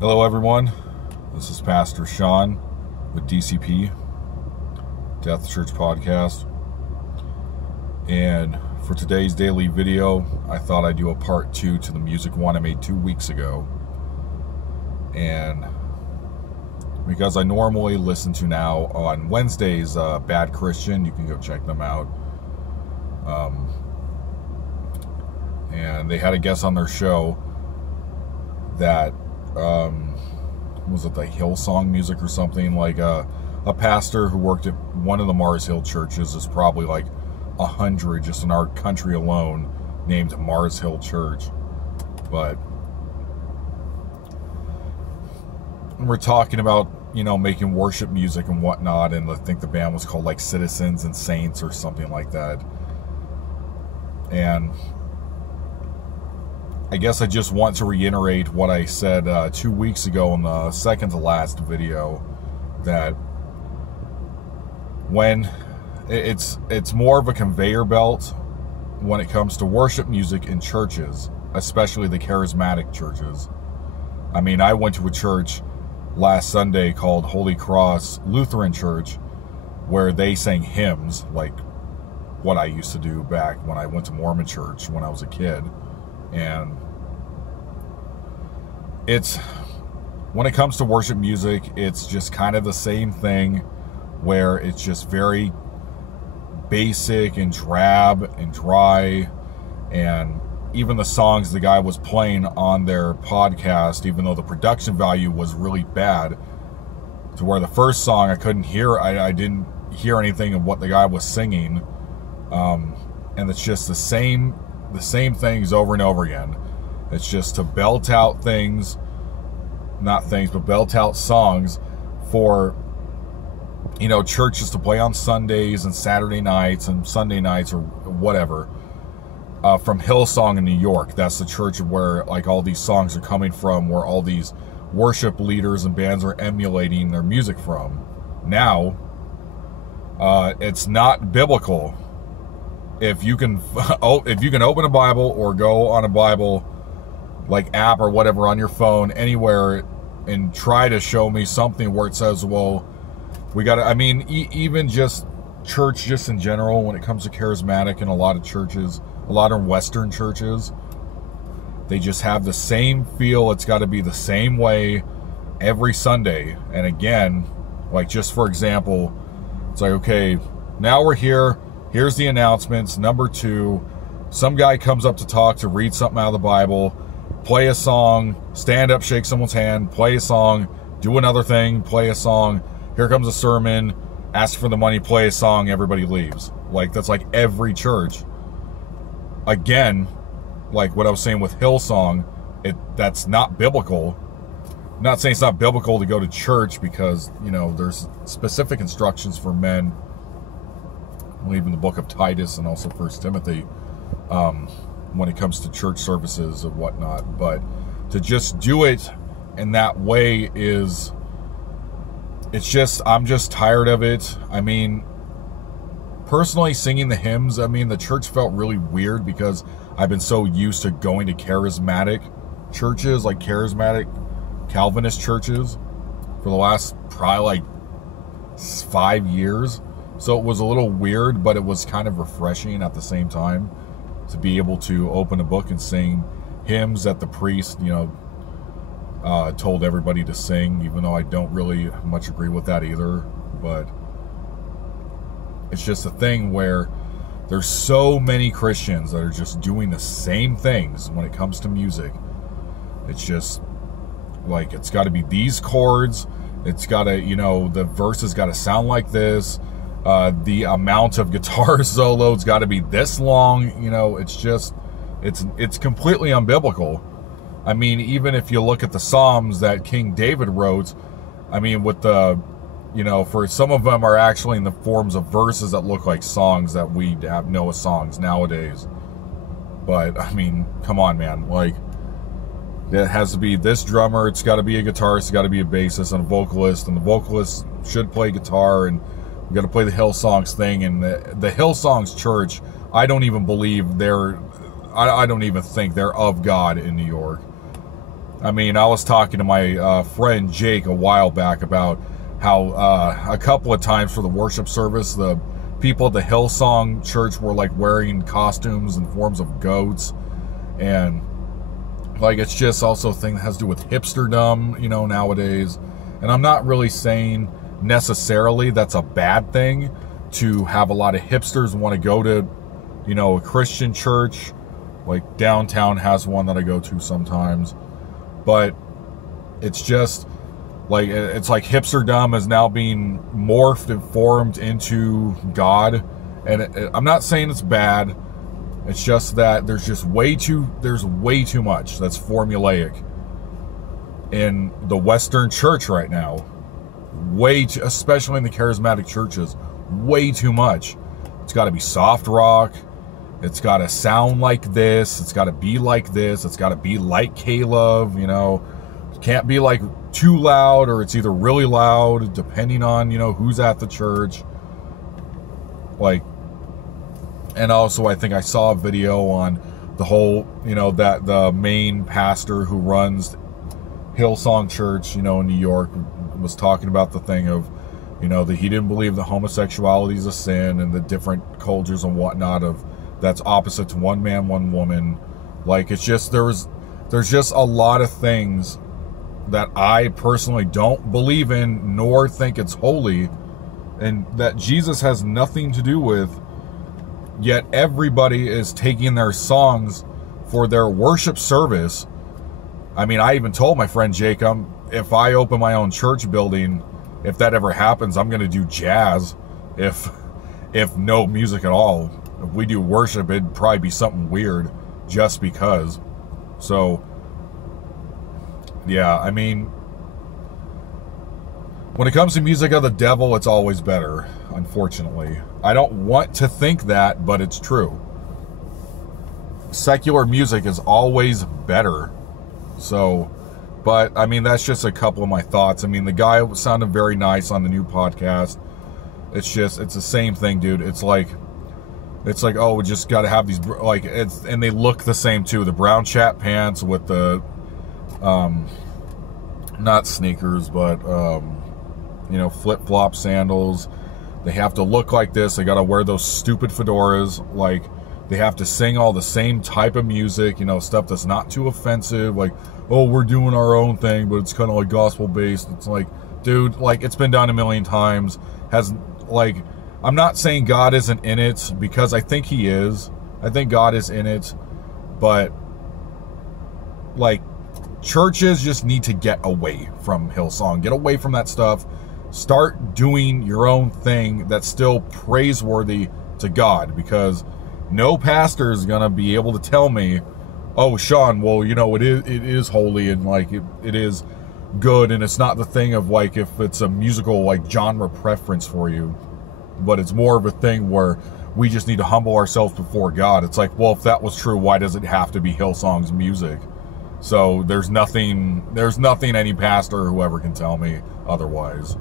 Hello everyone, this is Pastor Sean with DCP, Death Church Podcast, and for today's daily video, I thought I'd do a part 2 to the music one I made 2 weeks ago. And because I normally listen to now on Wednesdays, Bad Christian, you can go check them out. And they had a guest on their show that was it like hillsong music or something, like a pastor who worked at one of the Mars Hill churches. Is probably like 100 just in our country alone named Mars Hill Church. But we're talking about, you know, making worship music and whatnot, and I think the band was called like Citizens and Saints or something like that. And I guess I just want to reiterate what I said 2 weeks ago in the second to last video, that when it's more of a conveyor belt when it comes to worship music in churches, especially the charismatic churches. I mean, I went to a church last Sunday called Holy Cross Lutheran Church, where they sang hymns like what I used to do back when I went to Mormon church when I was a kid. And when it comes to worship music, it's just kind of the same thing, where it's just very basic and drab and dry. And even the songs the guy was playing on their podcast, even though the production value was really bad, to where the first song I couldn't hear, I didn't hear anything of what the guy was singing. And it's just the same things over and over again. It's just to belt out belt out songs for, you know, churches to play on Sundays and Saturday nights and Sunday nights or whatever. From Hillsong in New York, that's the church where like all these songs are coming from, where all these worship leaders and bands are emulating their music from. Now, it's not biblical. If you can open a Bible or go on a Bible like app or whatever on your phone anywhere and try to show me something where it says, well, we got to, I mean, even just church, just in general, when it comes to charismatic, and a lot of churches, a lot of Western churches, they just have the same feel. It's got to be the same way every Sunday. And again, like just for example, it's like, okay, now we're here. Here's the announcements. Number 2, some guy comes up to talk, to read something out of the Bible, play a song, stand up, shake someone's hand, play a song, do another thing, play a song. Here comes a sermon, ask for the money, play a song, everybody leaves. Like, that's like every church. Again, like what I was saying with Hillsong, that's not biblical. I'm not saying it's not biblical to go to church, because, you know, there's specific instructions for men. I believe in the book of Titus and also 1 Timothy, when it comes to church services and whatnot. But to just do it in that way I'm just tired of it. I mean, personally, singing the hymns, I mean, the church felt really weird because I've been so used to going to charismatic churches, like charismatic Calvinist churches, for the last probably like 5 years. So it was a little weird, but it was kind of refreshing at the same time to be able to open a book and sing hymns that the priest, you know, told everybody to sing, even though I don't really much agree with that either. But it's just a thing where there's so many Christians that are just doing the same things when it comes to music. It's just like, it's got to be these chords. It's got to, you know, the verses got to sound like this. The amount of guitar solo's got to be this long. You know, it's just, it's completely unbiblical. I mean, even if you look at the Psalms that King David wrote, I mean, with the, you know, for some of them are actually in the forms of verses that look like songs that we know as songs nowadays. But I mean, come on, man. Like, it has to be this drummer, it's got to be a guitarist, it's got to be a bassist and a vocalist, and the vocalist should play guitar, and we got to play the Hillsongs thing. And the Hillsongs church, I don't even believe I don't even think they're of God in New York. I mean, I was talking to my friend Jake a while back about how a couple of times for the worship service, the people at the Hillsong church were like wearing costumes in forms of goats, and like it's just also a thing that has to do with hipsterdom, you know, nowadays. And I'm not really saying necessarily that's a bad thing to have a lot of hipsters want to go to, you know, a Christian church. Like downtown has one that I go to sometimes, but it's just like, it's like hipsterdom is now being morphed and formed into God. And I'm not saying it's bad. It's just that there's way too much that's formulaic in the Western church right now. Especially in the charismatic churches, way too much. It's got to be soft rock. It's got to sound like this. It's got to be like this. It's got to be like K-Love, you know. It can't be like too loud, or it's either really loud, depending on, you know, who's at the church. Like, and also I think I saw a video on the whole, you know, that the main pastor who runs Hillsong Church, you know, in New York, was talking about the thing of, you know, that he didn't believe that homosexuality is a sin, and the different cultures and whatnot of that's opposite to one man, one woman. Like, it's just, there's just a lot of things that I personally don't believe in, nor think it's holy, and that Jesus has nothing to do with, yet everybody is taking their songs for their worship service. I mean, I even told my friend Jake, if I open my own church building, if that ever happens, I'm going to do jazz, if no music at all. If we do worship, it'd probably be something weird, just because. So, yeah, I mean, when it comes to music of the devil, it's always better, unfortunately. I don't want to think that, but it's true. Secular music is always better. So, but, I mean, that's just a couple of my thoughts. I mean, the guy sounded very nice on the new podcast. It's just, it's the same thing, dude. It's like, oh, we just got to have these, like, and they look the same too. The brown chat pants with the, not sneakers, but, you know, flip-flop sandals. They have to look like this. They got to wear those stupid fedoras. Like, they have to sing all the same type of music, you know, stuff that's not too offensive. Like, oh, we're doing our own thing, but it's kind of like gospel-based. It's like, dude, like, it's been done a million times. I'm not saying God isn't in it, because I think he is. I think God is in it. But, like, churches just need to get away from Hillsong. Get away from that stuff. Start doing your own thing that's still praiseworthy to God. Because no pastor is going to be able to tell me, oh, Sean, well, you know, it is holy, and, like, it is good, and it's not the thing of, like, if it's a musical, like, genre preference for you. But it's more of a thing where we just need to humble ourselves before God. It's like, well, if that was true, why does it have to be Hillsong's music? So there's nothing any pastor or whoever can tell me otherwise.